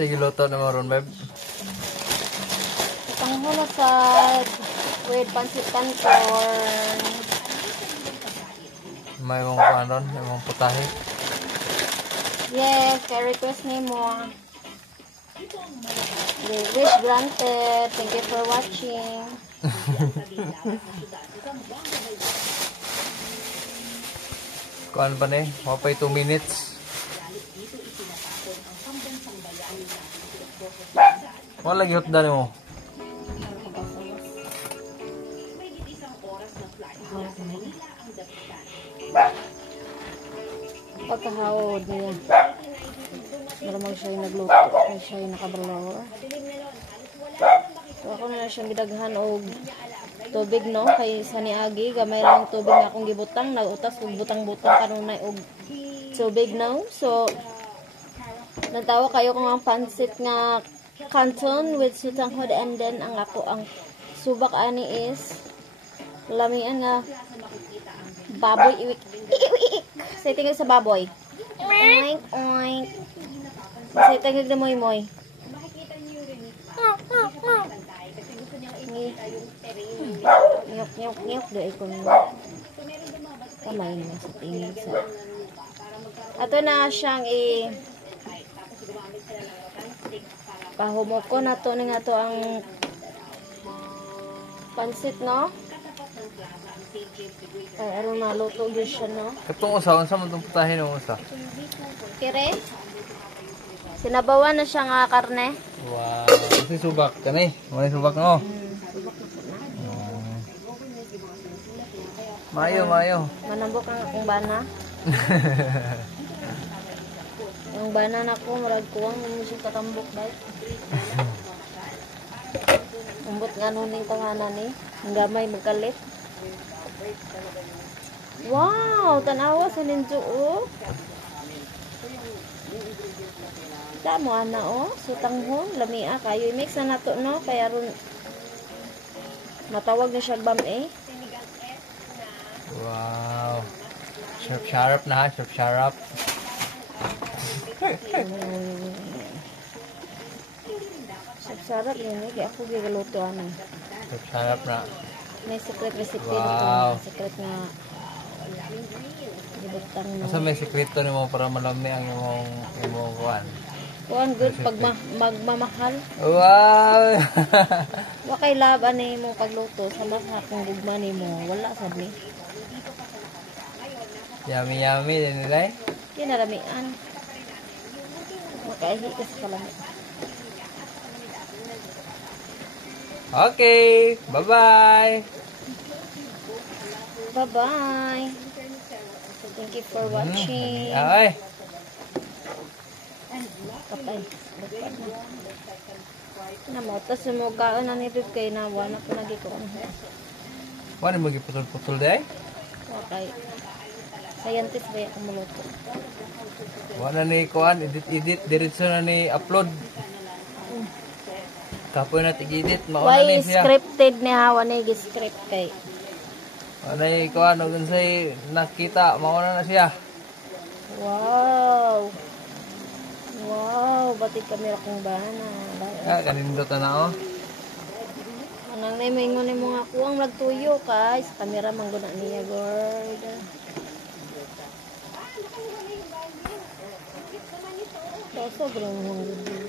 Sige, luto na maroon, babe. Panghula sa with pancit canton. May mong kanon, may mong putahe. Yes, kay request ni mo. Wish granted. Thank you for watching. Kuan pa ni? Mapay 2 minutes. Wala lagi hotdan mo. Pagkahawod niya. Maramang siya yung nagluto. Kaya siya yung nakabalawa. So ako na siyang gidaghan og tubig, no? Kay sa niagi, gamay lang tubig na akong gibutang. Nagutas og butang-butang kanunay og tubig, no? So, nagtawa kayo kung ang pansit nga canton with sutanghod, and then ang ako ang subak ani is lamian nga baboy iwik. Say tingog sa baboy. Oink oink. Say tingog na moy moy. Nyok nyok nyok do ikon kamay na sa tingog sa. Ato na siyang pahumok ko na to nga to ang pansit, no? Ay, ano na, luto din siya, no? Katong usa, unsa man tong putahe ng usa? Kire? Sinabawan na siya nga karne. Wow, kasi subak kanay. May subak no. Mayo, mayo. Manambok ang akong bana. Yung bana na ko, marag kuwang mo siya katambok dahil. Umbot nga nun yung tahanan eh. Ang gamay magkalit. Wow! Tanawa sa ninjo, oh. Damo ana, oh. Sutanghon, lamia kayo. I-mix na nato, no? Kaya ron matawag na siya bam eh. Wow. Sharp na ha, sharp. Sarap yun eh. Kaya ako gigaluto ano. Sharp na. May secret recipe Wow. dito. Secret nga gibutang no. Asa may sekreto nimo para malami ang imong kuan? Kuan good pag magmamahal. Wow. Wa kay laban ni mo pagluto sa mas akong gugma nimo. Wala sad ni. Yummy din nila. Kinaramian. Makaihi ka sa kalamit. Okay, bye-bye. Bye-bye. Thank you for watching. Ay. Kapay. Namotas yung mga na nito kay nawa na po nagikuan. Wala mo giputol-putol day? Okay. Scientist ba yung kumuluto? Wala ni kuan, edit diretso na ni upload. Kapoy na tig-edit, mauna ni Why siya. scripted ni hawa ni gi-script kay? Wala ni kuan, og unsay nakita, mauna na siya. Wow. Wow, batik kamera kong bana. Ah, kanindot na oh. Anang na maingon ni mga kuwang nagtuyo kay sa kamera mangguna niya, Gord. So, sobrang hungry.